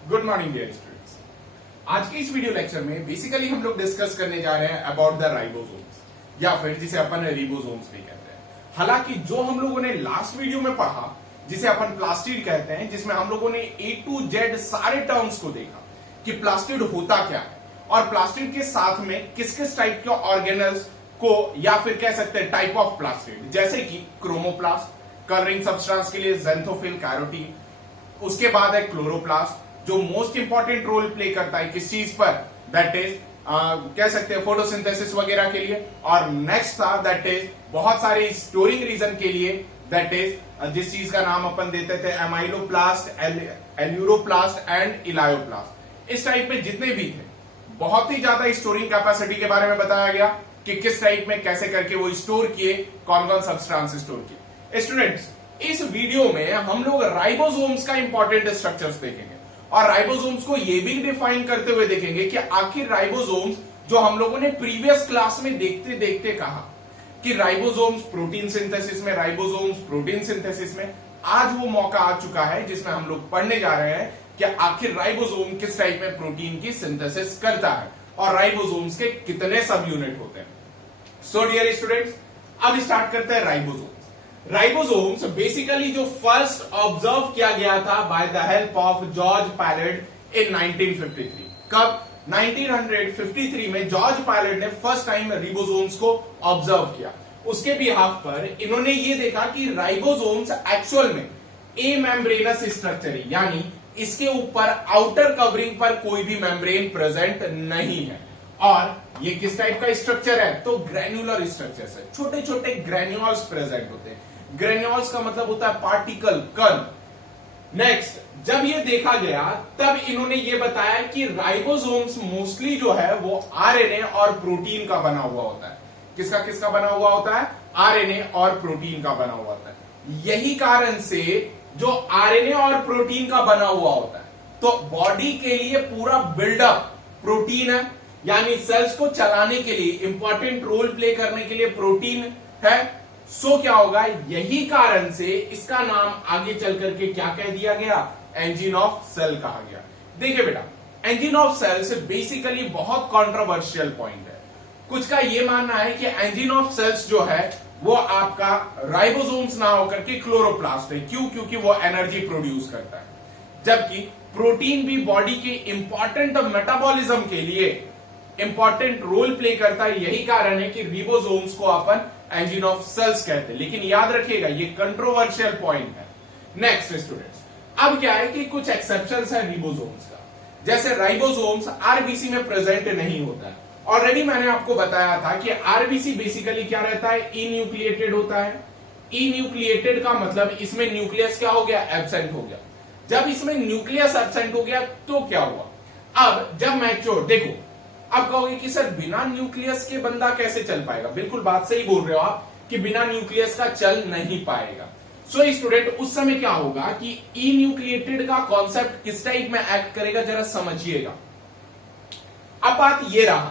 Good morning dear students. आज के इस वीडियो लेक्चर में बेसिकली हम लोग डिस्कस करने जा रहे हैं अबाउट द राइबोसोम्स या फिर जिसे अपन रिबोसोम्स भी कहते हैं। हालांकि जो हम लोगों ने लास्ट वीडियो में पढ़ा जिसे अपन प्लास्टिड कहते हैं, जिसमें हम लोगों ने A to Z सारे टर्म्स को देखा कि प्लास्टिड होता क्या है और प्लास्टिड के साथ में किस किस टाइप के ऑर्गेनल्स को या फिर कह सकते हैं टाइप ऑफ प्लास्टिड, जैसे कि क्रोमोप्लास्ट कलरिंग सब्सटेंस के लिए ज़ेंथोफिल कैरोटीन, उसके बाद है क्लोरोप्लास्ट जो मोस्ट इंपॉर्टेंट रोल प्ले करता है किस चीज पर, दैट इज कह सकते हैं फोटोसिंथेसिस वगैरह के लिए। और नेक्स्ट था दैट इज बहुत सारे स्टोरिंग रीजन के लिए, दैट इज जिस चीज का नाम अपन देते थे एमाइलोप्लास्ट, एल्यूरोप्लास्ट एंड इलायोप्लास्ट। इस टाइप में जितने भी थे बहुत ही ज्यादा स्टोरिंग कैपेसिटी के बारे में बताया गया कि किस टाइप में कैसे करके वो स्टोर किए, कौन कौन सब्सटेंस स्टोर किए। स्टूडेंट्स, इस वीडियो में हम लोग राइबोसोम्स का इंपॉर्टेंट स्ट्रक्चर्स देखेंगे और राइबोसोम्स को ये भी डिफाइन करते हुए देखेंगे कि आखिर राइबोसोम्स जो हम लोगों ने प्रीवियस क्लास में देखते देखते कहा कि राइबोसोम्स प्रोटीन सिंथेसिस में, राइबोसोम्स प्रोटीन सिंथेसिस में, आज वो मौका आ चुका है जिसमें हम लोग पढ़ने जा रहे हैं कि आखिर राइबोसोम किस टाइप में प्रोटीन की सिंथेसिस करता है और राइबोसोम्स के कितने सब यूनिट होते हैं। सो डियर स्टूडेंट्स, अब स्टार्ट करते हैं राइबोसोम्स। राइबोसोम्स बेसिकली जो फर्स्ट ऑब्जर्व किया गया था by the help of George Palade in 1953। कब? 1953 में जॉर्ज पायलट ने फर्स्ट टाइम रिबोसोम्स को ऑब्जर्व किया। उसके बिहाफ पर इन्होंने ये देखा कि राइबोसोम्स एक्चुअल में ए मेम्ब्रेनस स्ट्रक्चर है, यानी इसके ऊपर आउटर कवरिंग पर कोई भी मेम्ब्रेन प्रेजेंट नहीं है। और ये किस टाइप का स्ट्रक्चर है? तो ग्रेन्युलर स्ट्रक्चर है, छोटे छोटे ग्रेन्यूल्स प्रेजेंट होते हैं। ग्रेन्यूल्स का मतलब होता है पार्टिकल, कण। नेक्स्ट, जब ये देखा गया तब इन्होंने ये बताया कि राइबोसोम्स मोस्टली जो है वो आरएनए और प्रोटीन का बना हुआ होता है। किसका किसका बना हुआ होता है? आरएनए और प्रोटीन का बना हुआ होता है। यही कारण से जो आरएनए और प्रोटीन का बना हुआ होता है तो बॉडी के लिए पूरा बिल्डअप प्रोटीन है, यानी सेल्स को चलाने के लिए इंपॉर्टेंट रोल प्ले करने के लिए प्रोटीन है। सो क्या होगा, यही कारण से इसका नाम आगे चल करके क्या कह दिया गया? एंजिन ऑफ सेल कहा गया। देखिए बेटा, एंजिन ऑफ सेल से बेसिकली बहुत कंट्रोवर्शियल पॉइंट है। कुछ का यह मानना है कि एंजिन ऑफ सेल्स जो है वो आपका राइबोसोम्स ना होकर के क्लोरोप्लास्ट है। क्यों? क्योंकि वो एनर्जी प्रोड्यूस करता है, जबकि प्रोटीन भी बॉडी के इंपॉर्टेंट मेटाबॉलिज्म के लिए इंपॉर्टेंट रोल प्ले करता है। यही कारण है कि रिबोसोम्स को अपन एंजिन ऑफ सेल्स कहते हैं। लेकिन याद रखिएगा ये कंट्रोवर्शियल पॉइंट है। नेक्स्ट स्टूडेंट्स, अब क्या है कि कुछ एक्सेप्शंस है रिबोसोम्स का, जैसे राइबोसोम्स आरबीसी में प्रेजेंट नहीं होता है। ऑलरेडी मैंने आपको बताया था कि आरबीसी बेसिकली क्या रहता है? इन्यूक्लिएटेड होता है। इन्यूक्लिएटेड का मतलब इसमें न्यूक्लियस क्या हो गया? एब्सेंट हो गया। जब इसमें न्यूक्लियस एब्सेंट हो गया तो क्या हुआ? अब जब मैच्योर, देखो अब कहोगे कि सर बिना न्यूक्लियस के बंदा कैसे चल पाएगा? बिल्कुल बात सही बोल रहे हो आप कि बिना न्यूक्लियस का चल नहीं पाएगा। सो स्टूडेंट, उस समय क्या होगा कि इन्यूक्लिएटेड का कॉन्सेप्ट किस टाइप में एक्ट करेगा जरा समझिएगा। अब बात ये रहा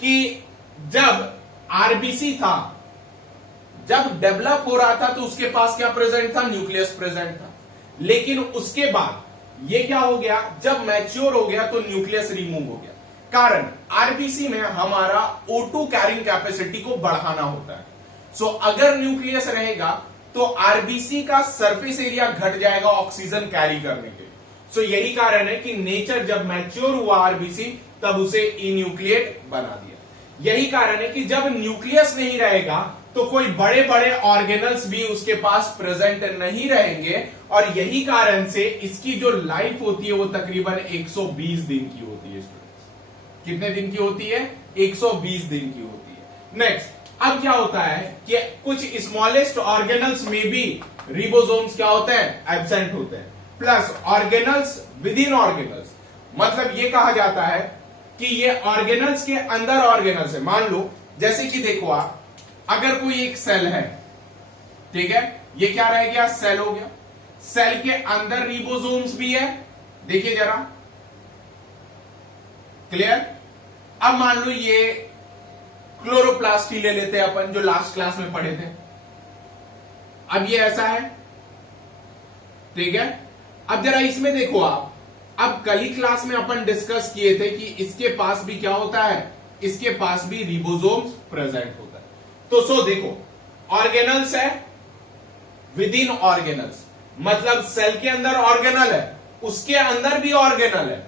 कि जब आरबीसी था, जब डेवलप हो रहा था तो उसके पास क्या प्रेजेंट था? न्यूक्लियस प्रेजेंट था। लेकिन उसके बाद ये क्या हो गया? जब मैच्योर हो गया तो न्यूक्लियस रिमूव हो गया। कारण आरबीसी में हमारा O2 कैरिंग कैपेसिटी को बढ़ाना होता है। सो अगर न्यूक्लियस रहेगा तो आरबीसी का सरफेस एरिया घट जाएगा ऑक्सीजन कैरी करने के लिए। सो यही कारण है कि नेचर जब मैच्योर हुआ आरबीसी तब उसे इन्यूक्लिएट बना दिया। यही कारण है कि जब न्यूक्लियस नहीं रहेगा तो कोई बड़े बड़े ऑर्गेनल्स भी उसके पास प्रेजेंट नहीं रहेंगे और यही कारण से इसकी जो लाइफ होती है वो तकरीबन 120 दिन की होती है। कितने दिन की होती है? 120 दिन की होती है। नेक्स्ट, अब क्या होता है कि कुछ स्मॉलेस्ट ऑर्गेनल्स में भी रिबोसोम्स क्या होते हैं? एब्सेंट होते हैं। Plus organelles with in organelles, मतलब ये कहा जाता है कि ये ऑर्गेनल्स के अंदर ऑर्गेनल्स है। मान लो जैसे कि देखो आप, अगर कोई एक सेल है, ठीक है, ये क्या रह गया? सेल हो गया। सेल के अंदर रिबोसोम्स भी है, देखिए जरा, क्लियर? अब मान लो ये क्लोरोप्लास्ट ही ले लेते हैं अपन, जो लास्ट क्लास में पढ़े थे। अब ये ऐसा है, ठीक है। अब जरा इसमें देखो आप, अब कल ही क्लास में अपन डिस्कस किए थे कि इसके पास भी क्या होता है, इसके पास भी रिबोसोम्स प्रेजेंट होता है। तो सो देखो, ऑर्गेनल्स है, विद इन ऑर्गेनल्स, मतलब सेल के अंदर ऑर्गेनल है, उसके अंदर भी ऑर्गेनल है,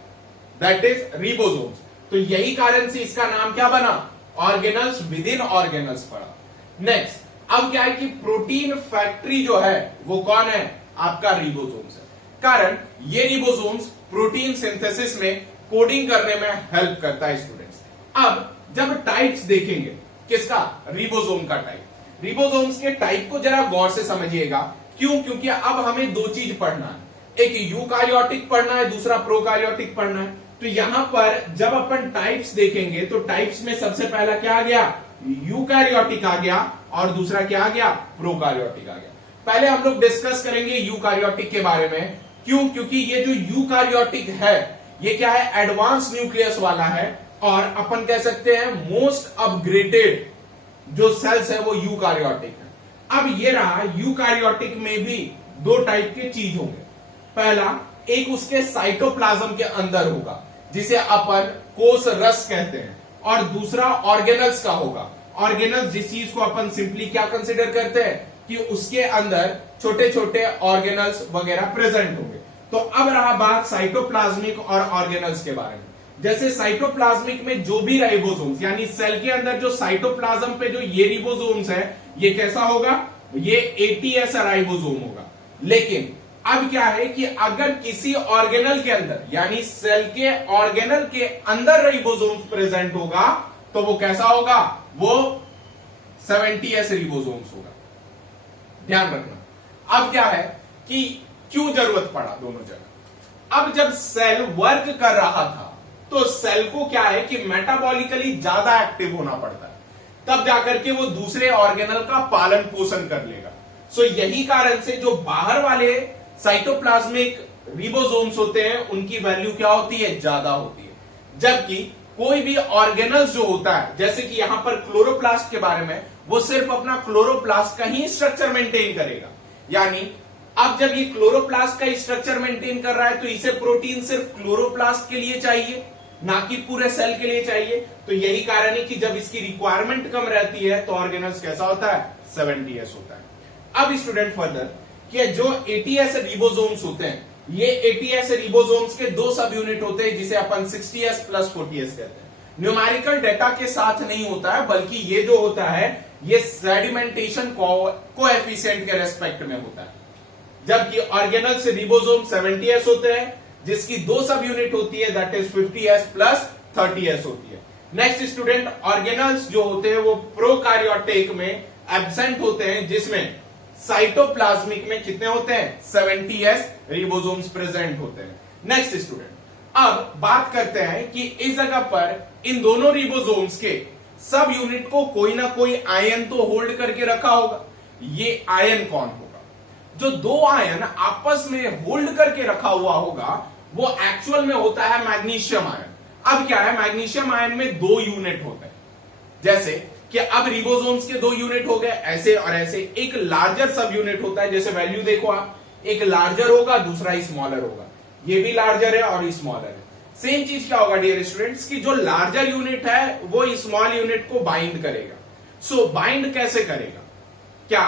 दैट इज रिबोसोम्स। तो यही कारण से इसका नाम क्या बना, ऑर्गेनल्स विद इन ऑर्गेनल्स पड़ा। नेक्स्ट, अब क्या है कि प्रोटीन फैक्ट्री जो है वो कौन है, आपका रिबोसोम्स है। कारण ये रिबोसोम्स प्रोटीन सिंथेसिस में कोडिंग करने में हेल्प करता है स्टूडेंट्स। अब जब टाइप्स देखेंगे किसका, रिबोसोम का टाइप, रिबोसोम्स के टाइप को जरा गौर से समझिएगा। क्यों, क्योंकि अब हमें दो चीज पढ़ना है, एक यूकारियोटिक पढ़ना है, दूसरा प्रोकारियोटिक पढ़ना है। तो यहां पर जब अपन टाइप्स देखेंगे तो टाइप्स में सबसे पहला क्या आ गया, यूकारियोटिक आ गया, और दूसरा क्या आ गया, प्रोकारियोटिक आ गया। पहले हम लोग डिस्कस करेंगे यूकारियोटिक के बारे में। क्यों, क्योंकि ये जो यूकारियोटिक है ये क्या है, एडवांस न्यूक्लियस वाला है, और अपन कह सकते हैं मोस्ट अपग्रेडेड जो सेल्स है वो यूकारियोटिक है। अब ये रहा, यूकारियोटिक में भी दो टाइप के चीज होंगे। पहला, एक उसके साइटोप्लाज्म के अंदर होगा जिसे अपन कोष रस कहते हैं, और दूसरा ऑर्गेनल्स का होगा। ऑर्गेनल्स जिस चीज को अपन सिंपली क्या कंसिडर करते हैं कि उसके अंदर छोटे छोटे ऑर्गेनल्स वगैरह प्रेजेंट होंगे। तो अब रहा बात साइटोप्लाज्मिक और ऑर्गेनल्स के बारे में। जैसे साइटोप्लाज्मिक में जो भी राइबोसोम्स, यानी सेल के अंदर जो साइटोप्लाज्म पे जो ये रिबोसोम्स है, ये कैसा होगा, ये एटीएस राइबोसोम होगा। लेकिन अब क्या है कि अगर किसी ऑर्गेनल के अंदर, यानी सेल के ऑर्गेनल के अंदर राइबोसोम्स प्रेजेंट होगा तो वो कैसा होगा, वो 70s रिबोसोम्स होगा। ध्यान रखना। अब क्या है कि क्यों जरूरत पड़ा दोनों जगह। अब जब सेल वर्क कर रहा था तो सेल को क्या है कि मेटाबॉलिकली ज्यादा एक्टिव होना पड़ता है, तब जाकर के वो दूसरे ऑर्गेनल का पालन पोषण कर लेगा। सो यही कारण से जो बाहर वाले साइटोप्लाज्मिक रिबोसोम्स होते हैं उनकी वैल्यू क्या होती है, ज्यादा होती है। जबकि कोई भी ऑर्गेनल्स जो होता है, जैसे कि यहां पर क्लोरोप्लास्ट के बारे में, वो सिर्फ अपना क्लोरोप्लास्ट का ही स्ट्रक्चर मेंटेन करेगा। यानी अब जब ये क्लोरोप्लास्ट का स्ट्रक्चर मेंटेन कर रहा है तो इसे प्रोटीन सिर्फ क्लोरोप्लास्ट के लिए चाहिए, ना कि पूरे सेल के लिए चाहिए। तो यही कारण है कि जब इसकी रिक्वायरमेंट कम रहती है तो ऑर्गेनल्स कैसा होता है, 70s होता है। अब स्टूडेंट फर्दर कि जो एटीएस रिबोसोम्स होते हैं, ये एटीएस रिबोसोम्स के दो सब यूनिट होते हैं जिसे अपन 60s प्लस 40s कहते हैं। न्यूमेरिकल डेटा के साथ नहीं होता है, बल्कि ये जो होता है ये सेडिमेंटेशन कोएफिशिएंट के रेस्पेक्ट में होता है। जबकि ऑर्गेनल्स रिबोसोम 70s होते हैं जिसकी दो सब यूनिट होती है, that is 50s plus 30s होती है। नेक्स्ट स्टूडेंट, ऑर्गेनल्स जो होते हैं वो प्रोकारियोटिक में एब्सेंट होते हैं, जिसमें साइटोप्लाज्मिक में कितने होते हैं, 70s रिबोसोम्स प्रेजेंट होते हैं। नेक्स्ट स्टूडेंट, अब बात करते हैं कि इस जगह पर इन दोनों रिबोसोम्स के सब यूनिट को कोई ना कोई आयन तो होल्ड करके रखा होगा। ये आयन कौन होगा, जो दो आयन आपस में होल्ड करके रखा हुआ होगा वो एक्चुअल में होता है मैग्नीशियम आयन। अब क्या है, मैग्नीशियम आयन में दो यूनिट होते हैं, जैसे कि अब रिबोसोम्स के दो यूनिट हो गए, ऐसे और ऐसे। एक लार्जर सब यूनिट होता है, जैसे वैल्यू देखो आप, एक लार्जर होगा दूसरा स्मॉलर होगा, ये भी लार्जर है और स्मॉलर है। सेम चीज क्या होगा डियर स्टूडेंट्स की जो लार्जर यूनिट है वो स्मॉल यूनिट को बाइंड करेगा। सो बाइंड कैसे करेगा, क्या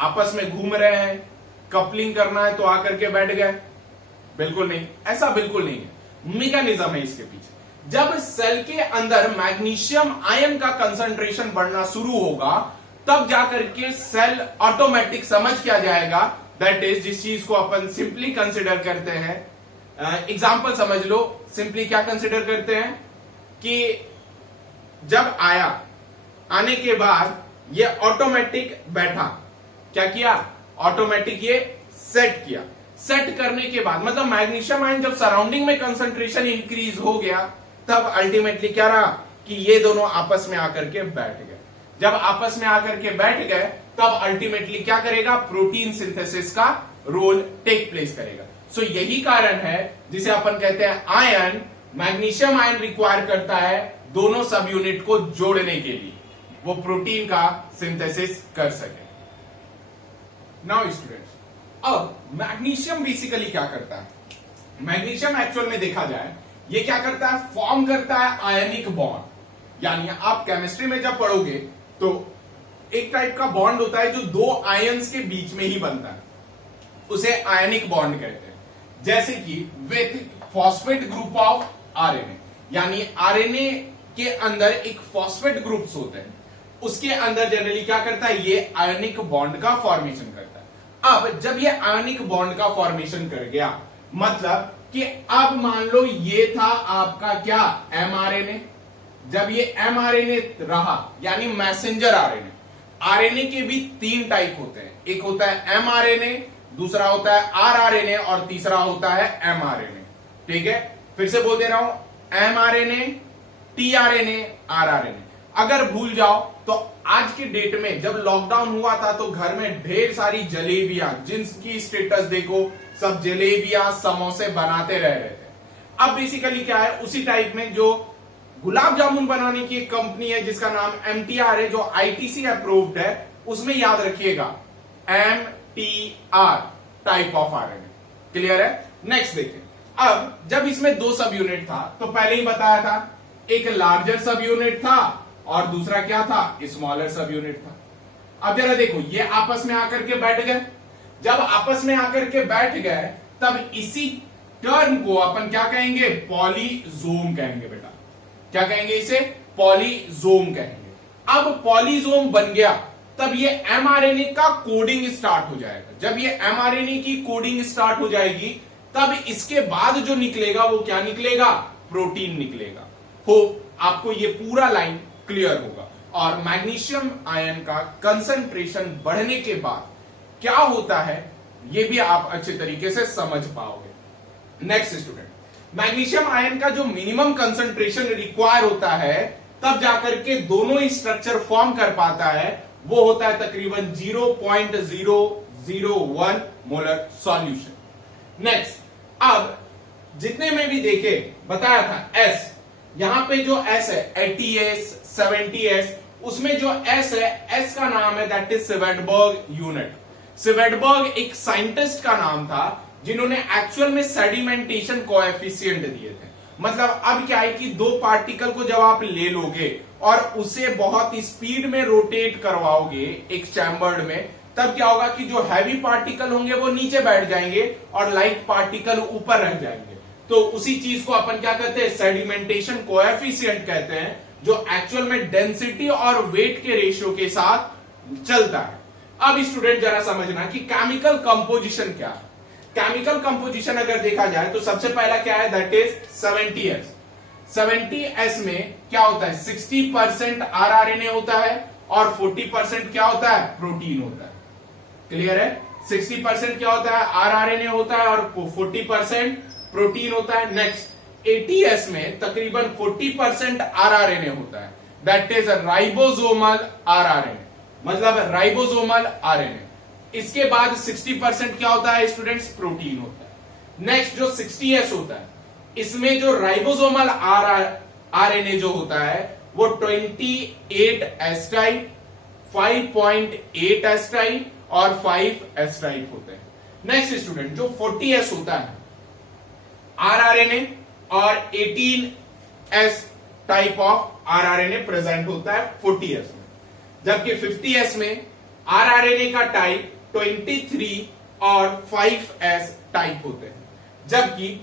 आपस में घूम रहे हैं, कपलिंग करना है तो आकर के बैठ गए, बिल्कुल नहीं, ऐसा बिल्कुल नहीं है। मैकेनिज्म है इसके पीछे। जब सेल के अंदर मैग्नीशियम आयन का कंसंट्रेशन बढ़ना शुरू होगा तब जाकर के सेल ऑटोमेटिक समझ क्या जाएगा, दैट इज जिस चीज को अपन सिंपली कंसिडर करते हैं, एग्जाम्पल समझ लो, सिंपली क्या कंसिडर करते हैं कि जब आया, आने के बाद ये ऑटोमेटिक बैठा, क्या किया, ऑटोमेटिक ये सेट किया। सेट करने के बाद मतलब मैग्नीशियम आयन जब सराउंडिंग में कंसंट्रेशन इंक्रीज हो गया तब अल्टीमेटली क्या रहा कि ये दोनों आपस में आकर के बैठ गए। जब आपस में आकर के बैठ गए तब अल्टीमेटली क्या करेगा, प्रोटीन सिंथेसिस का रोल टेक प्लेस करेगा। सो यही कारण है जिसे अपन कहते हैं आयन, मैग्नीशियम आयन रिक्वायर करता है दोनों सब यूनिट को जोड़ने के लिए, वो प्रोटीन का सिंथेसिस कर सके। नाउ स्टूडेंट्स, अब मैग्नीशियम बेसिकली क्या करता है, मैग्नीशियम एक्चुअल में देखा जाए ये क्या करता है, फॉर्म करता है आयनिक बॉन्ड। यानी आप केमिस्ट्री में जब पढ़ोगे तो एक टाइप का बॉन्ड होता है जो दो आयंस के बीच में ही बनता है, उसे आयनिक बॉन्ड कहते हैं। जैसे कि with phosphate group of RNA, यानी आरएनए के अंदर एक फॉस्फेट ग्रुप्स होते हैं, उसके अंदर जनरली क्या करता है, ये आयनिक बॉन्ड का फॉर्मेशन करता है। अब जब ये आयनिक बॉन्ड का फॉर्मेशन कर गया, मतलब कि अब मान लो ये था आपका क्या, एमआरएनए। जब ये एमआरएनए रहा यानी मैसेंजर आरएनए, आरएनए के भी तीन टाइप होते हैं, एक होता है एमआरएनए, दूसरा होता है आरआरएनए और तीसरा होता है एमआरएनए। ठीक है, फिर से बोल दे रहा हूं, एमआरएनए, टीआरएनए, आरआरएनए। अगर भूल जाओ तो आज के डेट में जब लॉकडाउन हुआ था तो घर में ढेर सारी जलेबियां, जिनकी स्टेटस देखो सब जलेबियां समोसे बनाते रह रहे थे। अब बेसिकली क्या है, उसी टाइप में जो गुलाब जामुन बनाने की एक कंपनी है जिसका नाम एमटीआर है, जो आईटीसी अप्रूव्ड है, उसमें याद रखिएगा MTR type of RNA. Clear है। नेक्स्ट देखें, अब जब इसमें दो सब यूनिट था तो पहले ही बताया था, एक लार्जर सब यूनिट था और दूसरा क्या था, स्मॉलर सब यूनिट था। अब जरा देखो, ये आपस में आकर के बैठ गए। जब आपस में आकर के बैठ गए तब इसी टर्म को अपन क्या कहेंगे, पॉलीजोम कहेंगे बेटा। क्या कहेंगे इसे, पॉलीजोम कहेंगे। अब पॉलीजोम बन गया तब ये एमआरएनए का कोडिंग स्टार्ट हो जाएगा। जब ये एमआरएनए की कोडिंग स्टार्ट हो जाएगी तब इसके बाद जो निकलेगा वो क्या निकलेगा, प्रोटीन निकलेगा। होप आपको ये पूरा लाइन क्लियर होगा। और मैग्नीशियम आयन का कंसंट्रेशन बढ़ने के बाद क्या होता है ये भी आप अच्छे तरीके से समझ पाओगे। नेक्स्ट स्टूडेंट, मैग्नीशियम आयन का जो मिनिमम कंसंट्रेशन रिक्वायर होता है तब जाकर के दोनों ही स्ट्रक्चर फॉर्म कर पाता है, वो होता है तकरीबन 0.001 मोलर सॉल्यूशन। नेक्स्ट, अब जितने में भी देखे बताया था एस, यहां पे जो एस है 80s 70s, उसमें जो एस है, एस का नाम है दैट इज सेवेडबर्ग यूनिट। सेवेडबर्ग एक साइंटिस्ट का नाम था जिन्होंने एक्चुअल में सेडिमेंटेशन कोएफिशिएंट दिए थे। मतलब अब क्या है कि दो पार्टिकल को जब आप ले लोगे और उसे बहुत स्पीड में रोटेट करवाओगे एक चैम्बर्ड में, तब क्या होगा कि जो हैवी पार्टिकल होंगे वो नीचे बैठ जाएंगे और लाइट पार्टिकल ऊपर रह जाएंगे। तो उसी चीज को अपन क्या कहते हैं, सेडिमेंटेशन कोएफिशिएंट कहते हैं, जो एक्चुअल में डेंसिटी और वेट के रेशियो के साथ चलता है। अब स्टूडेंट जरा समझना कि केमिकल कंपोजिशन क्या है। केमिकल कंपोजिशन अगर देखा जाए तो सबसे पहला क्या है, दैट इज 70s। 70s में क्या होता है, 60% आरआरएनए होता है और 40% क्या होता है, प्रोटीन होता है। क्लियर है, 60% क्या होता है, आरआरएनए होता है और 40% प्रोटीन होता है। नेक्स्ट, 80s में तकरीबन 40% आरआरएनए होता है, दैट इज राइबोसोमल आरआरएनए, मतलब राइबोसोमल आरएनए। इसके बाद 60% क्या होता है स्टूडेंट्स, प्रोटीन होता है। नेक्स्ट जो 60s होता है, इसमें जो राइबोसोमल आरएनए जो होता है वो 28S टाइप, 5.8S टाइप और 5S टाइप होते हैं। नेक्स्ट स्टूडेंट, जो 40S होता है आरआरएनए और 18S type of rRNA present होता है 40S में, जबकि 50S में आरआरएनए का टाइप 23 और 5S टाइप होते हैं। जबकि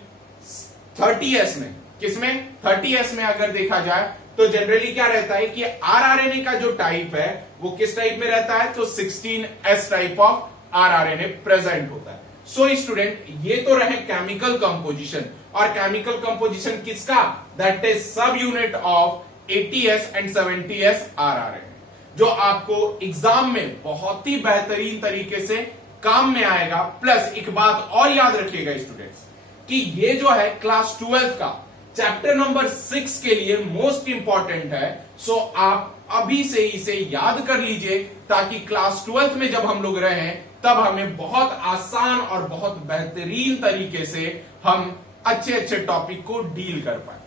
30S में, किसमें, 30S में अगर देखा जाए तो जनरली क्या रहता है कि आरआरएनए का जो टाइप है वो किस टाइप में रहता है, तो 16S type of rRNA present होता है। सो स्टूडेंट, ये तो रहे केमिकल कंपोजिशन, और केमिकल कंपोजिशन किसका, दैट इज सब unit of 80S and 70S rRNA, जो आपको एग्जाम में बहुत ही बेहतरीन तरीके से काम में आएगा। प्लस एक बात और याद रखिएगा स्टूडेंट्स कि ये जो है क्लास 12 का चैप्टर नंबर 6 के लिए मोस्ट इंपॉर्टेंट है। सो आप अभी से इसे याद कर लीजिए ताकि क्लास 12 में जब हम लोग रहे तब हमें बहुत आसान और बहुत बेहतरीन तरीके से हम अच्छे अच्छे टॉपिक को डील कर पाए।